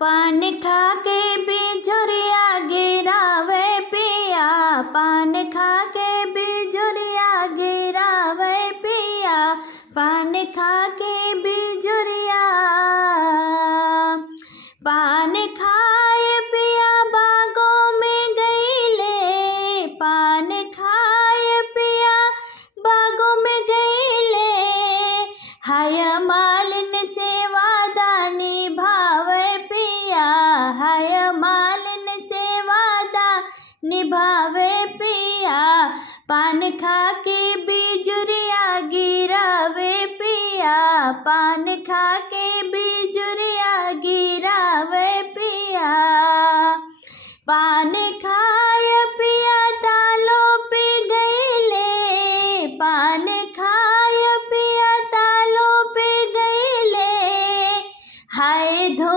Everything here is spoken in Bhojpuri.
पान खा के बिजुरिया गिरावे पिया, पान खा के बिजुरिया गिरावे पिया, पान खा के बिजुरिया। पान खाए पिया बागों में गईले, पान खाए पिया बागों में गईले, हाय मालिन से वादा निभावे पिया, हाय मालिन से वादा निभावे पिया, पान खा के बिजुरिया गिरावे पिया, पान खा के बिजुरिया गिरावे पिया। पान खाय पिया तालों पे गईले, पान खाय पिया तालों पे गईले, हाय धो